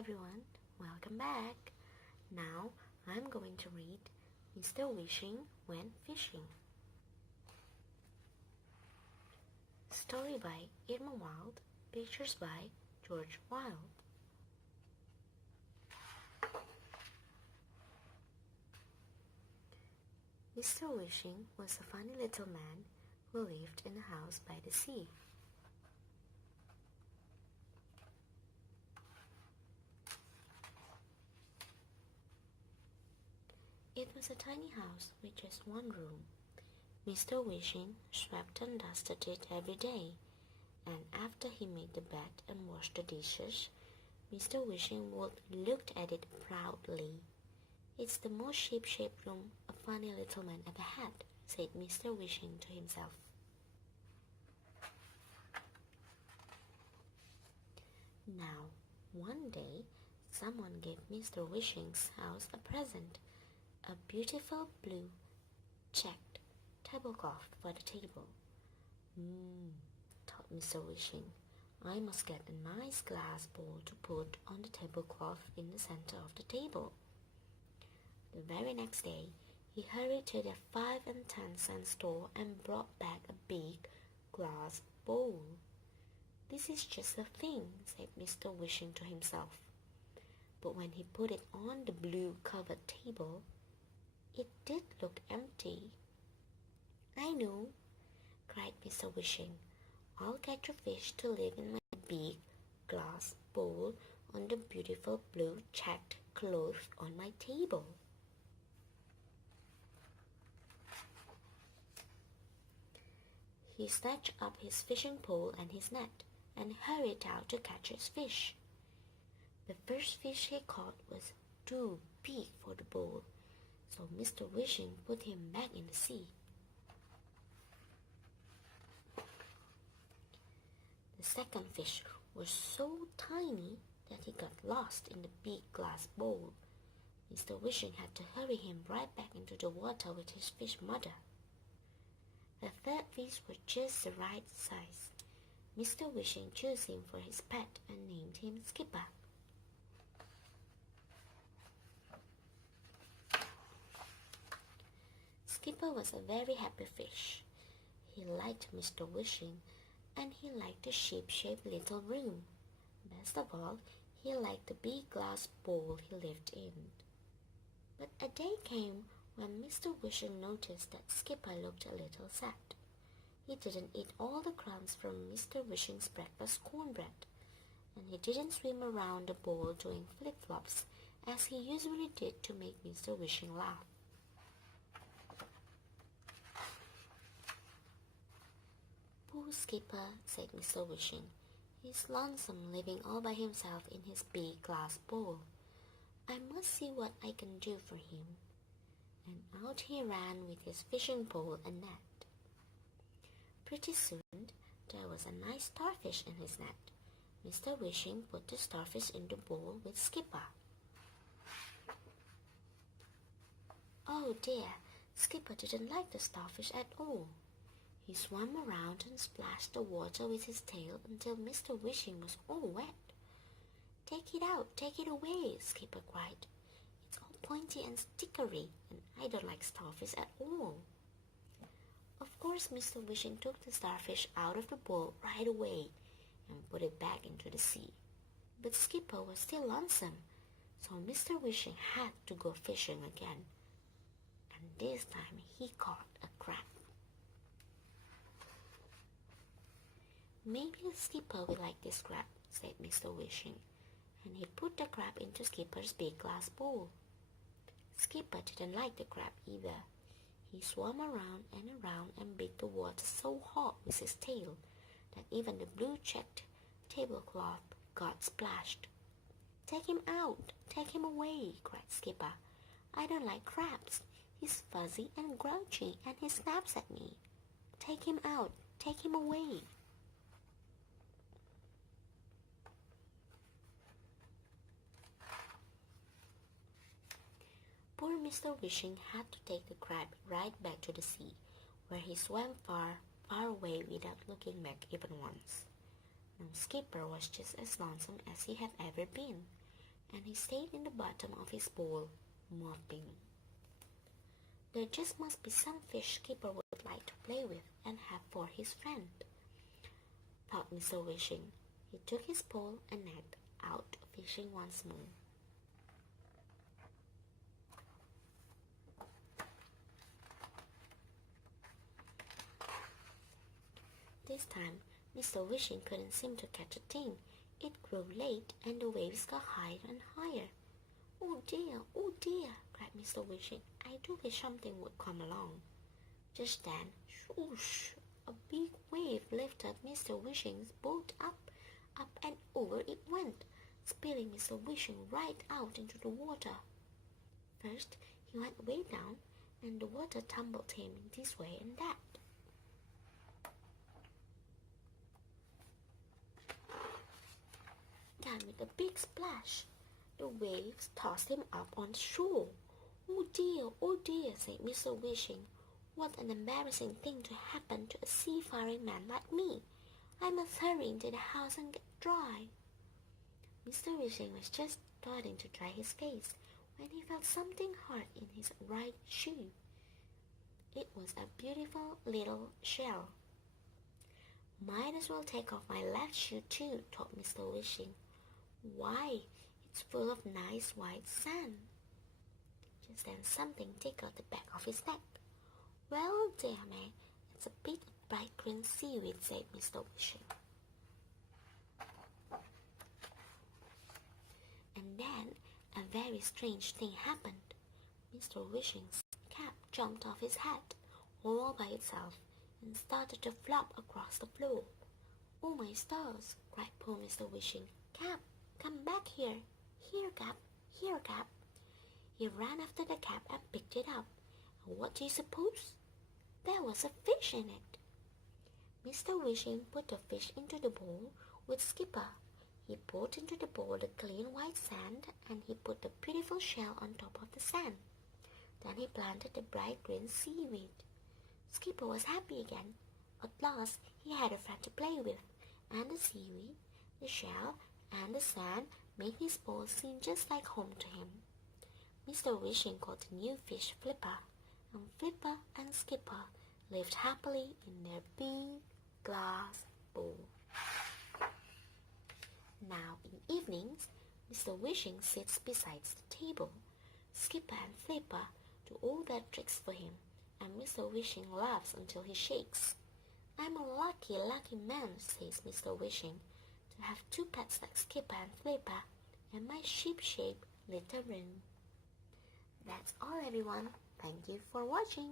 everyone, welcome back. Now I'm going to read Mr. Wishing Went Fishing. Story by Irma Wilde, pictures by George Wilde. Mr. Wishing was a funny little man who lived in a house by the sea. It was a tiny house with just one room. Mr. Wishing swept and dusted it every day, and after he made the bed and washed the dishes, Mr. Wishing would look at it proudly. "It's the most ship-shaped room a funny little man ever had," said Mr. Wishing to himself. Now, one day, someone gave Mr. Wishing's house a present. A beautiful blue checked tablecloth for the table. Thought Mr. Wishing, I must get a nice glass bowl to put on the tablecloth in the center of the table. The very next day, he hurried to the 5 and 10 cent store and brought back a big glass bowl. "This is just the thing," said Mr. Wishing to himself. But when he put it on the blue-covered table, it did look empty. "I know," cried Mr. Wishing. "I'll catch a fish to live in my big glass bowl on the beautiful blue checked cloth on my table." He snatched up his fishing pole and his net and hurried out to catch his fish. The first fish he caught was too big for the bowl, so Mr. Wishing put him back in the sea. The second fish was so tiny that he got lost in the big glass bowl. Mr. Wishing had to hurry him right back into the water with his fish mother. The third fish was just the right size. Mr. Wishing chose him for his pet and named him Skipper. Skipper was a very happy fish. He liked Mr. Wishing, and he liked the ship-shaped little room. Best of all, he liked the big glass bowl he lived in. But a day came when Mr. Wishing noticed that Skipper looked a little sad. He didn't eat all the crumbs from Mr. Wishing's breakfast cornbread, and he didn't swim around the bowl doing flip-flops as he usually did to make Mr. Wishing laugh. "Poor Skipper," said Mr. Wishing. "He's lonesome living all by himself in his big glass bowl. I must see what I can do for him." And out he ran with his fishing pole and net. Pretty soon, there was a nice starfish in his net. Mr. Wishing put the starfish in the bowl with Skipper. Oh dear, Skipper didn't like the starfish at all. He swam around and splashed the water with his tail until Mr. Wishing was all wet. "Take it out, take it away," Skipper cried. "It's all pointy and stickery, and I don't like starfish at all." Of course, Mr. Wishing took the starfish out of the bowl right away and put it back into the sea. But Skipper was still lonesome, so Mr. Wishing had to go fishing again. And this time he caught a crab. "Maybe Skipper will like this crab," said Mr. Wishing, and he put the crab into Skipper's big glass bowl. Skipper didn't like the crab either. He swam around and beat the water so hard with his tail that even the blue checked tablecloth got splashed. "Take him out! Take him away!" cried Skipper. "I don't like crabs. He's fuzzy and grouchy and he snaps at me. Take him out! Take him away!" Poor Mr. Wishing had to take the crab right back to the sea, where he swam far, far away without looking back even once. Now Skipper was just as lonesome as he had ever been. and he stayed in the bottom of his bowl, mopping. There just must be some fish Skipper would like to play with and have for his friend, thought Mr. Wishing. He took his pole and net out fishing once more. This time, Mr. Wishing couldn't seem to catch a thing. It grew late and the waves got higher and higher. Oh dear, cried Mr. Wishing. I do wish something would come along. Just then, swoosh, a big wave lifted Mr. Wishing's boat up and over it went, spilling Mr. Wishing right out into the water. First, he went way down, and the water tumbled him this way and that. Then with a big splash, the waves tossed him up on shore. Oh dear, said Mr. Wishing. What an embarrassing thing to happen to a seafaring man like me. I must hurry into the house and get dry. Mr. Wishing was just starting to dry his face when he felt something hard in his right shoe. It was a beautiful little shell. Might as well take off my left shoe too, thought Mr. Wishing. Why, it's full of nice white sand. Just then something tickled the back of his neck. Well, dear me, it's a bit of bright green seaweed, said Mr. Wishing. And then a very strange thing happened. Mr. Wishing's cap jumped off his head all by itself and started to flop across the floor. Oh my stars, cried poor Mr. Wishing. Cap, come back here. Here, Cap, here, Cap. He ran after the cap and picked it up. And what do you suppose? There was a fish in it. Mr. Wishing put the fish into the bowl with Skipper. He poured into the bowl the clean white sand, and he put the beautiful shell on top of the sand. Then he planted the bright green seaweed. Skipper was happy again. At last he had a friend to play with, and the seaweed, the shell, and the sand made his bowl seem just like home to him. Mr. Wishing caught the new fish Flipper, and Flipper and Skipper lived happily in their big glass bowl. Now in evenings, Mr. Wishing sits beside the table. Skipper and Flipper do all their tricks for him, and Mr. Wishing laughs until he shakes. I'm a lucky, lucky man, says Mr. Wishing, to have two pets like Skipper and Flipper and my ship-shaped little room. That's all, everyone. Thank you for watching.